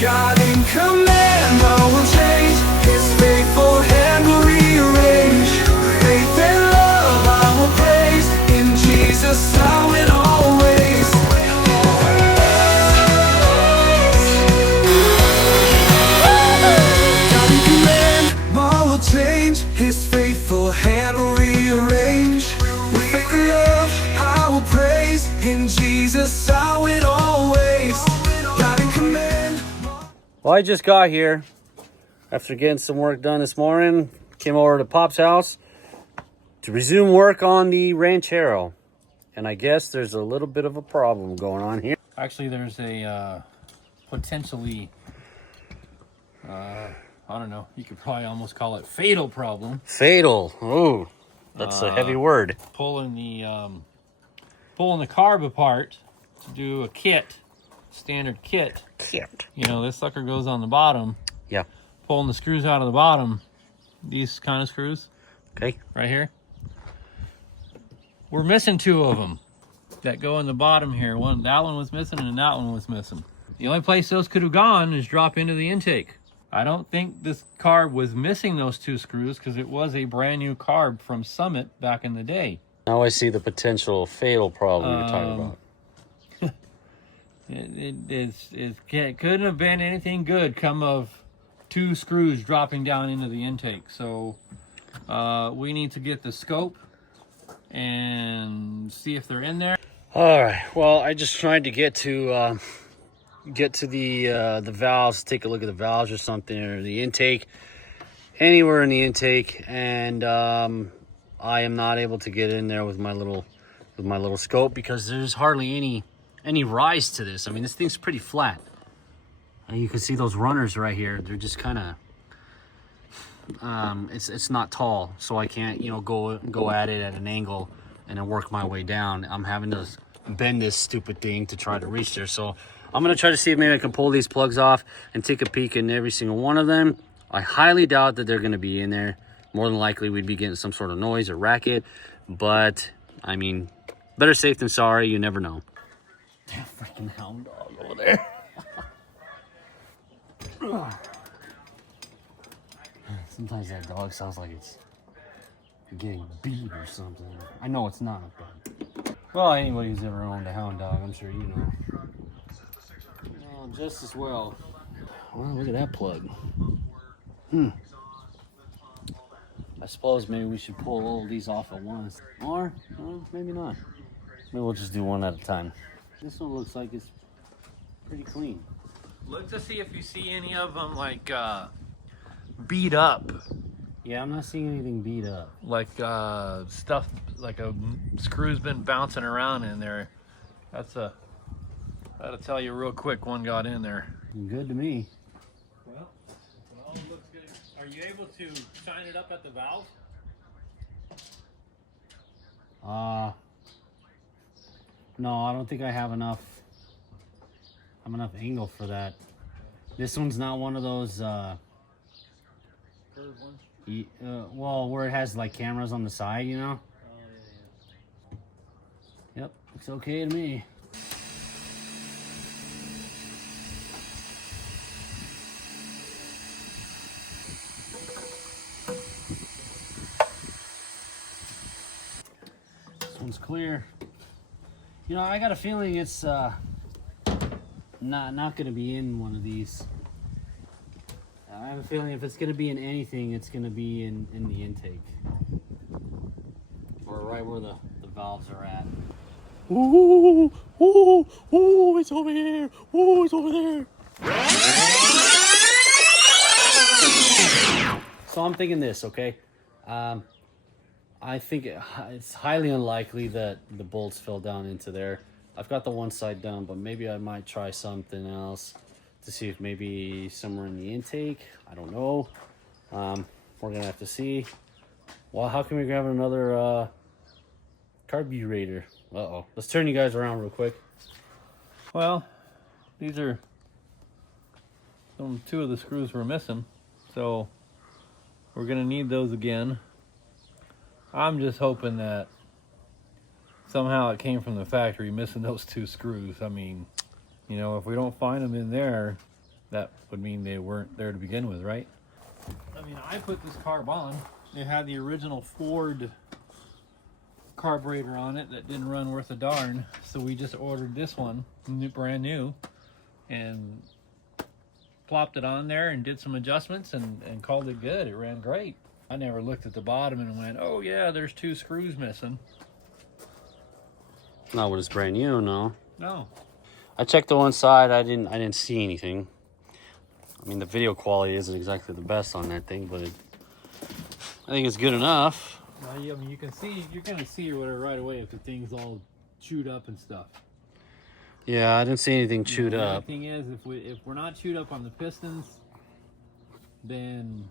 God in command, all will change. His faithful hand will rearrange. Faith and love I will praise. In Jesus now and always. God in command, all will change. His faithful hand will rearrange. With faith and love I will praise. In Jesus now and always. God in command. Well, I just got here after getting some work done this morning. Came over to Pop's house to resume work on the Ranchero. And I guess there's a little bit of a problem going on here. Actually, there's a potentially, I don't know, you could probably almost call it fatal problem. Fatal. Oh, that's a heavy word. Pulling the carb apart to do a kit, standard kit. Kit. You know, this sucker goes on the bottom. Yeah. Pulling the screws out of the bottom, these kind of screws. Okay. Right here. We're missing two of them that go in the bottom here. That one was missing and that one was missing. The only place those could have gone is drop into the intake. I don't think this carb was missing those two screws because it was a brand new carb from Summit back in the day. Now I see the potential fatal problem you're talking about. It couldn't have been anything good come of two screws dropping down into the intake. So we need to get the scope and see if they're in there. All right. Well, I just tried to get to the valves, take a look at the valves or something, or the intake, anywhere in the intake, and I am not able to get in there with my little scope because there's hardly any rise to this. I mean, this thing's pretty flat. And you can see those runners right here. They're just kind of it's not tall, so I can't, you know, go at it at an angle and then work my way down. I'm having to bend this stupid thing to try to reach there. So I'm gonna try to see if maybe I can pull these plugs off and take a peek in every single one of them. I highly doubt that they're gonna be in there. More than likely we'd be getting some sort of noise or racket, but I mean, better safe than sorry. You never know. Damn freaking hound dog over there. Sometimes that dog sounds like it's getting beat or something. I know it's not, but well, anybody who's ever owned a hound dog, I'm sure you know. Well, just as well. Well, look at that plug. I suppose maybe we should pull all of these off at once, or well, maybe not. Maybe we'll just do one at a time. This one looks like it's pretty clean. Look to see if you see any of them like beat up. Yeah, I'm not seeing anything beat up. Like stuff, like a screw's been bouncing around in there. That'll tell you real quick one got in there. Good to me. Well, it looks good. Are you able to shine it up at the valve? No, I don't think I have enough angle for that. This one's not one of those Curved ones? well, where it has like cameras on the side, you know? Oh, yeah. Yep, looks okay to me. This one's clear. You know, I got a feeling it's not gonna be in one of these. I have a feeling if it's gonna be in anything, it's gonna be in the intake. Or right where the valves are at. Ooh, ooh, ooh, it's over here. Ooh, it's over there. So I'm thinking this, okay? I think it's highly unlikely that the bolts fell down into there. I've got the one side done, but maybe I might try something else to see if maybe somewhere in the intake. I don't know. We're gonna have to see. Well, how can we grab another carburetor? Uh-oh. Let's turn you guys around real quick. Well, these are two of the screws we're missing, so we're gonna need those again. I'm just hoping that somehow it came from the factory missing those two screws. I mean, you know, if we don't find them in there, that would mean they weren't there to begin with, right? I mean, I put this carb on. It had the original Ford carburetor on it that didn't run worth a darn, so we just ordered this one, brand new, and plopped it on there and did some adjustments and called it good. It ran great. I never looked at the bottom and went, oh yeah, there's 2 screws missing. Not when it's brand new, no. No. I checked the one side. I didn't see anything. I mean, the video quality isn't exactly the best on that thing, but I think it's good enough. I mean, you can see, you're gonna see whatever right away if the thing's all chewed up and stuff. Yeah, I didn't see anything chewed The up. thing is, if we're not chewed up on the pistons, then,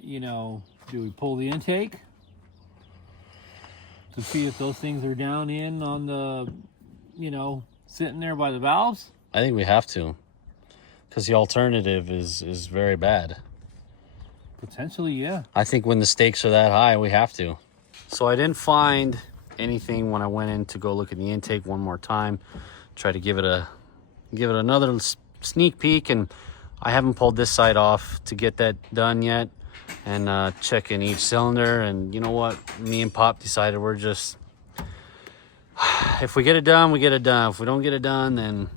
you know, do we pull the intake to see if those things are down in on the, you know, sitting there by the valves? I think we have to, because the alternative is very bad. Potentially, yeah. I think when the stakes are that high, we have to. So I didn't find anything when I went in to go look at the intake one more time. Try to give it another sneak peek, and I haven't pulled this side off to get that done yet, and checking each cylinder. And you know what? Me and Pop decided we're just, if we get it done, we get it done. If we don't get it done, then.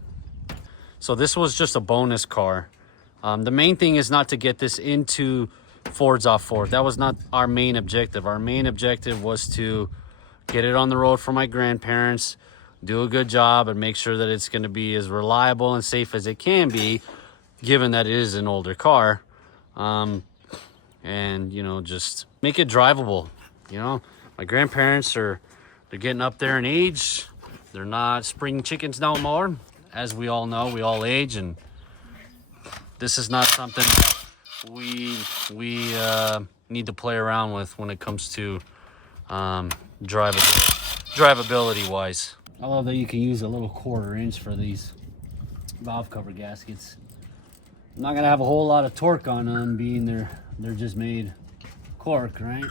So this was just a bonus car. The main thing is not to get this into Fords off Ford. That was not our main objective. Our main objective was to get it on the road for my grandparents, do a good job, and make sure that it's going to be as reliable and safe as it can be, given that it is an older car. And, you know, just make it drivable. You know, my grandparents they're getting up there in age. They're not spring chickens no more. As we all know, we all age, and this is not something that we need to play around with when it comes to drivability wise. I love that you can use a little 1/4 inch for these valve cover gaskets. I'm not gonna have a whole lot of torque on them, being they're just made cork, right?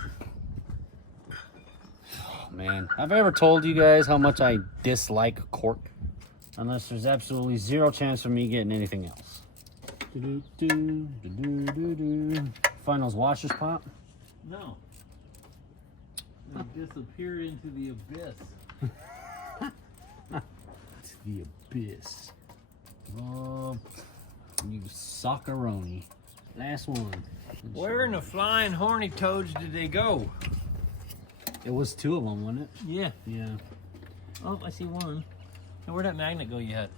Oh, man, have I ever told you guys how much I dislike cork? Unless there's absolutely zero chance of me getting anything else. Find those washers, Pop? No. They disappear into the abyss. The abyss. Oh, you socceroni. Last one. Where in the flying horny toads did they go? It was 2 of them, wasn't it? Yeah. Yeah. Oh, I see one. Now, where'd that magnet go you had?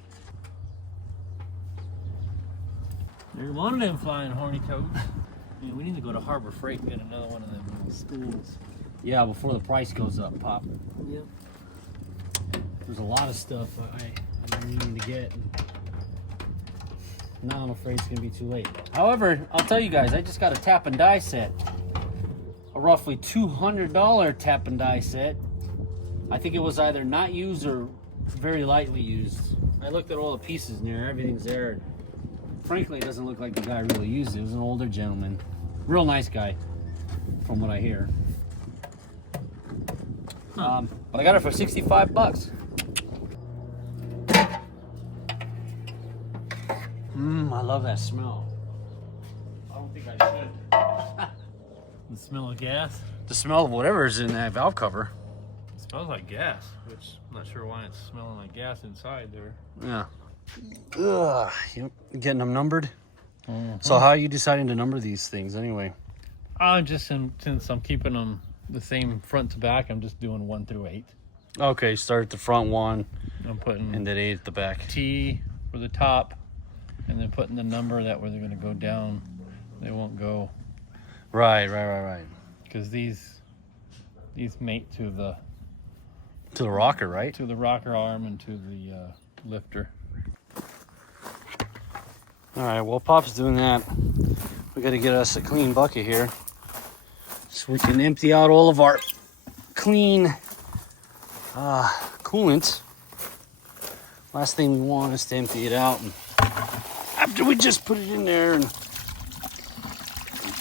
There's one of them flying horny toads. Man, we need to go to Harbor Freight and get another one of them little spools. Yeah, before the price goes up, Pop. Yep. There's a lot of stuff I'm needing to get. And now I'm afraid it's gonna be too late. However, I'll tell you guys, I just got a tap and die set. A roughly $200 tap and die set. I think it was either not used or very lightly used. I looked at all the pieces in there, everything's there. Frankly, it doesn't look like the guy really used it. It was an older gentleman. Real nice guy, from what I hear. But I got it for 65 bucks. I love that smell. I don't think I should. The smell of gas? The smell of whatever's in that valve cover. It smells like gas, which I'm not sure why it's smelling like gas inside there. Yeah. Ugh. You getting them numbered? So how are you deciding to number these things anyway? Since I'm keeping them the same front to back, I'm just doing 1 through 8. Okay, start at the front one I'm putting and then 8 at the back. T for the top, and then putting the number that where they're going to go down. They won't go. Right. Because these mate to the rocker, right? To the rocker arm and to the lifter. All right, while Pop's doing that, we got to get us a clean bucket here so we can empty out all of our clean coolant. Last thing we want is to empty it out, and after we just put it in there and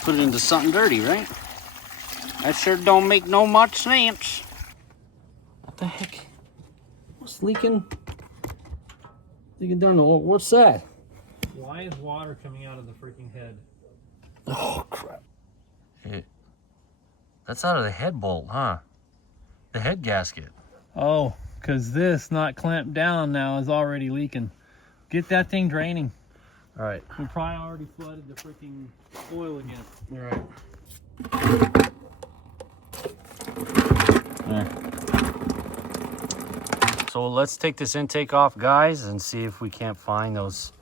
put it into something dirty, right? That sure don't make no much sense. What the heck? What's leaking? Digging down the, what's that? Why is water coming out of the freaking head? Oh, crap. That's out of the head bolt, huh? The head gasket. Oh, because this, not clamped down now, is already leaking. Get that thing draining. All right. We probably already flooded the freaking oil again. All right. There. So let's take this intake off, guys, and see if we can't find those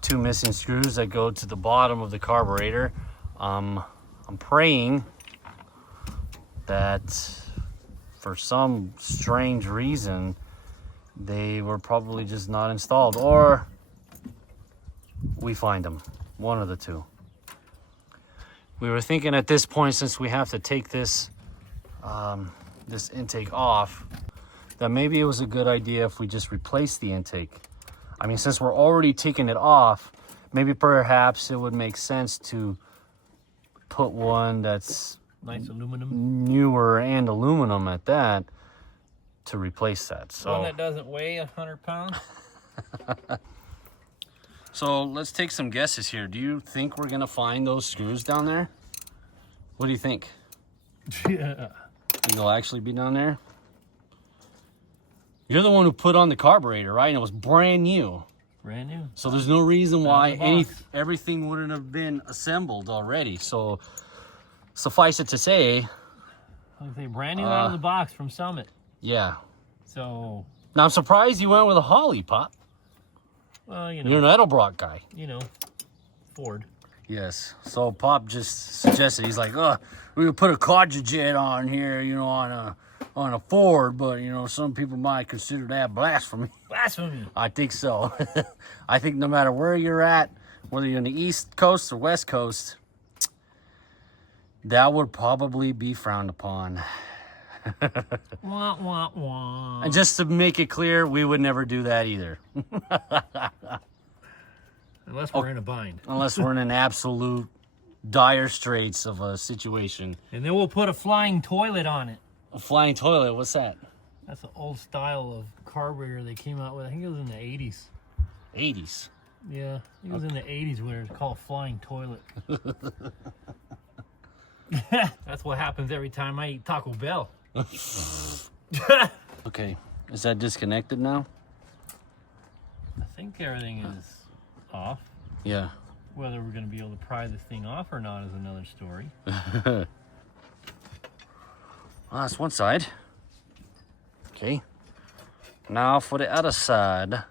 2 missing screws that go to the bottom of the carburetor. I'm praying that for some strange reason they were probably just not installed, or we find them. One of the two. We were thinking at this point, since we have to take this this intake off, that maybe it was a good idea if we just replace the intake. I mean, since we're already taking it off, maybe perhaps it would make sense to put one that's Nice aluminum. newer and aluminum at that to replace that. So One that doesn't weigh 100 pounds. So let's take some guesses here. Do you think we're gonna find those screws down there? What do you think? Yeah. Think they'll actually be down there? You're the one who put on the carburetor, right? And it was brand new. Brand new. So there's no reason why Out of the box. everything wouldn't have been assembled already. So suffice it to say, Like I say, brand new out of the box from Summit. yeah. So, Now I'm surprised you went with a Holly, Pop. well, You're an Edelbrock guy. Ford. Yes. So Pop just suggested, he's like, we could put a Quadrajet on here, on a Ford, but some people might consider that blasphemy. Blasphemy. I think so. I think no matter where you're at, whether you're on the East Coast or West Coast, that would probably be frowned upon. Wah, wah, wah. And just to make it clear, we would never do that either. Unless we're in a bind. Unless we're in an absolute dire straits of a situation. And then we'll put a flying toilet on it. A flying toilet, what's that? That's an old style of carburetor they came out with. I think it was in the 80s. 80s. Yeah, I think it was in the 80s when it was called flying toilet. That's what happens every time I eat Taco Bell. Okay, is that disconnected now? I think everything is off. Yeah. Whether we're going to be able to pry this thing off or not is another story. Well, that's one side. Okay. Now for the other side.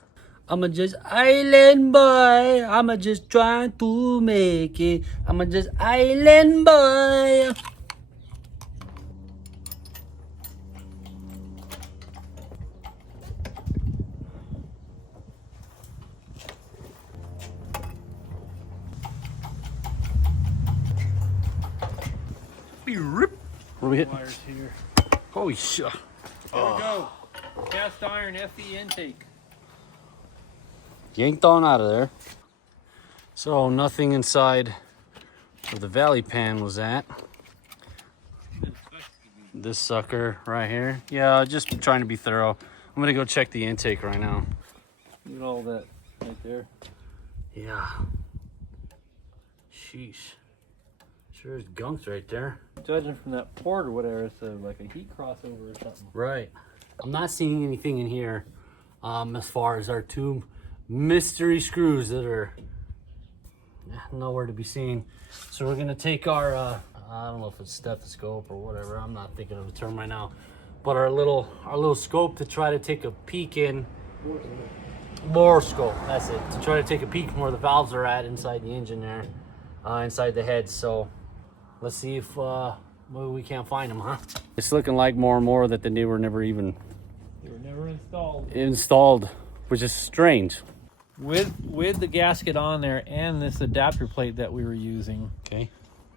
I'm just island boy. I'm just trying to make it. I'm just island boy. What are we hitting? Wires here. Holy shit. There we go. Cast iron FE intake. Yanked on out of there. So nothing inside where the valley pan was at. This sucker right here. Yeah, just trying to be thorough. I'm gonna go check the intake right now. Look at all that right there. Yeah. Sheesh. Sure is gunks right there. Judging from that port or whatever, it's like a heat crossover or something. Right. I'm not seeing anything in here as far as our two mystery screws that are nowhere to be seen. So we're gonna take our I don't know if it's stethoscope or whatever, I'm not thinking of the term right now, but our little scope to try to take a peek in. Borescope, that's it, to try to take a peek where the valves are at inside the engine there, inside the head. So let's see if maybe we can't find them, huh? It's looking like more and more that they were never even They were never installed, which is strange. With the gasket on there and this adapter plate that we were using, Okay.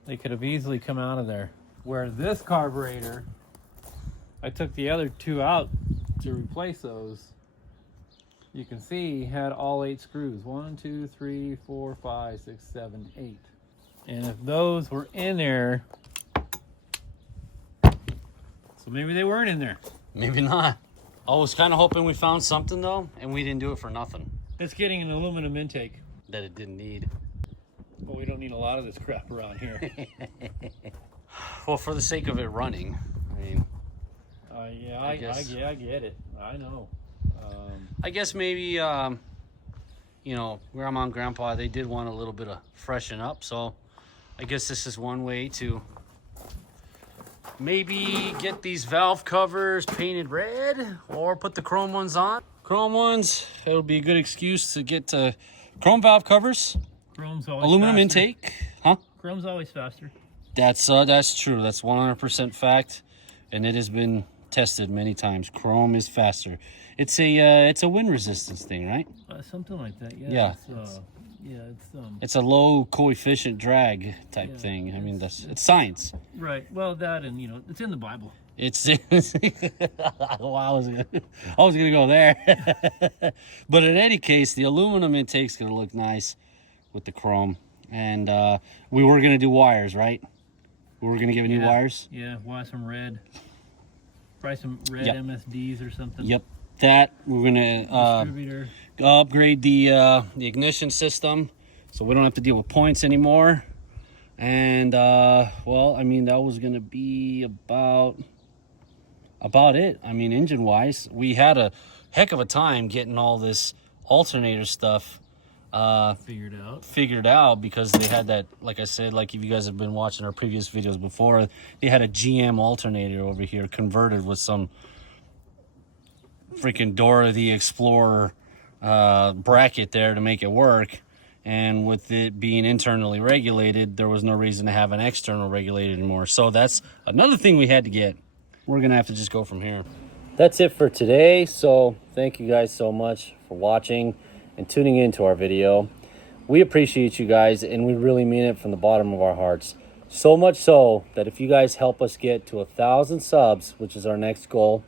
they could have easily come out of there. Where this carburetor, I took the other two out to replace those. You can see had all 8 screws. 1, 2, 3, 4, 5, 6, 7, 8. And if those were in there, so maybe they weren't in there. Maybe not. I was kind of hoping we found something though, and we didn't do it for nothing. It's getting an aluminum intake. that it didn't need. But we don't need a lot of this crap around here. Well, for the sake of it running, I mean, Yeah, I guess. I get it. I know. I guess maybe, you know, Grandma and Grandpa, they did want a little bit of freshen up. So I guess this is one way to maybe get these valve covers painted red or put the chrome ones on. Chrome ones, it'll be a good excuse to get chrome valve covers, Chrome's always aluminum faster. intake, huh? Chrome's always faster. That's true. That's 100% fact, and it has been tested many times. Chrome is faster. It's a wind resistance thing, right? Something like that. Yeah. Yeah. It's It's a low coefficient drag type Yeah, thing. I mean, it's science. right. Well, that and it's in the Bible. It's well, I was gonna go there, but in any case, the aluminum intake's gonna look nice with the chrome, and we were gonna do wires, right? We were gonna give new wires. Yeah. Why some red? Probably some red Yep. MSDs or something. Yep, that we're gonna Distributor. upgrade the ignition system, so we don't have to deal with points anymore. And well, I mean, that was gonna be about it. I mean, engine wise, we had a heck of a time getting all this alternator stuff Figured out. because they had that, like I said, like if you guys have been watching our previous videos before, they had a GM alternator over here converted with some freaking Dora the Explorer bracket there to make it work. And with it being internally regulated, there was no reason to have an external regulated anymore. So that's another thing we had to get. We're gonna have to just go from here. That's it for today. So thank you guys so much for watching and tuning into our video. We appreciate you guys, and we really mean it from the bottom of our hearts. So much so that if you guys help us get to 1,000 subs, which is our next goal.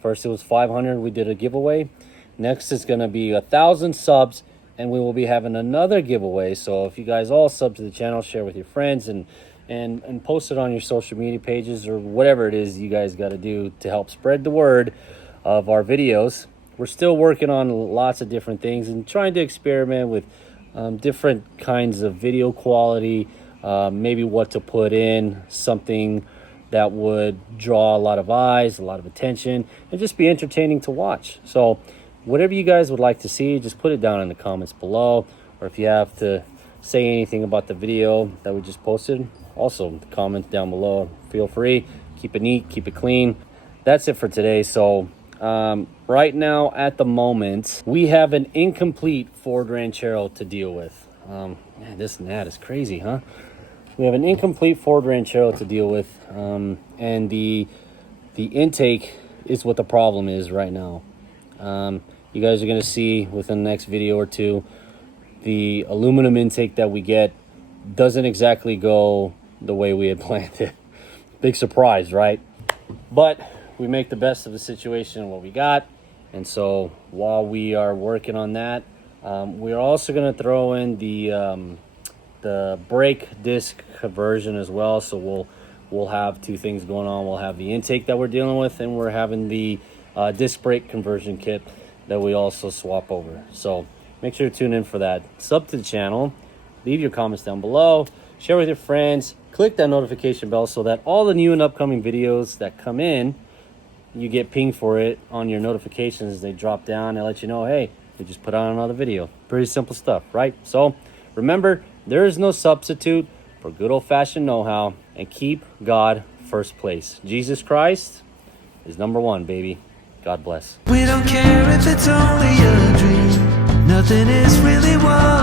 First it was 500, we did a giveaway. Next is gonna be 1,000 subs, and we will be having another giveaway. So if you guys all sub to the channel, share with your friends, and post it on your social media pages or whatever it is you guys got to do to help spread the word of our videos. We're still working on lots of different things and trying to experiment with different kinds of video quality, maybe what to put in, something that would draw a lot of eyes, a lot of attention, and just be entertaining to watch. So whatever you guys would like to see, just put it down in the comments below, or if you have to say anything about the video that we just posted, also comment down below. Feel free. Keep it neat, keep it clean. That's it for today. So right now at the moment we have an incomplete Ford Ranchero to deal with. Man, this and that is crazy, huh? We have an incomplete Ford Ranchero to deal with, and the intake is what the problem is right now. You guys are going to see within the next video or two, the aluminum intake that we get doesn't exactly go the way we had planned it. Big surprise, right? But we make the best of the situation and what we got. And so while we are working on that, we're also going to throw in the brake disc conversion as well. So we'll have two things going on. We'll have the intake that we're dealing with, and we're having the disc brake conversion kit that we also swap over. So make sure to tune in for that. Sub to the channel, leave your comments down below, share with your friends, click that notification bell so that all the new and upcoming videos that come in, you get pinged for it on your notifications as they drop down and let you know, hey, we just put out another video. Pretty simple stuff, right? So remember, there is no substitute for good old-fashioned know-how, and keep God first place. Jesus Christ is number one, baby. God bless. We don't care if it's only a dream. Nothing is really what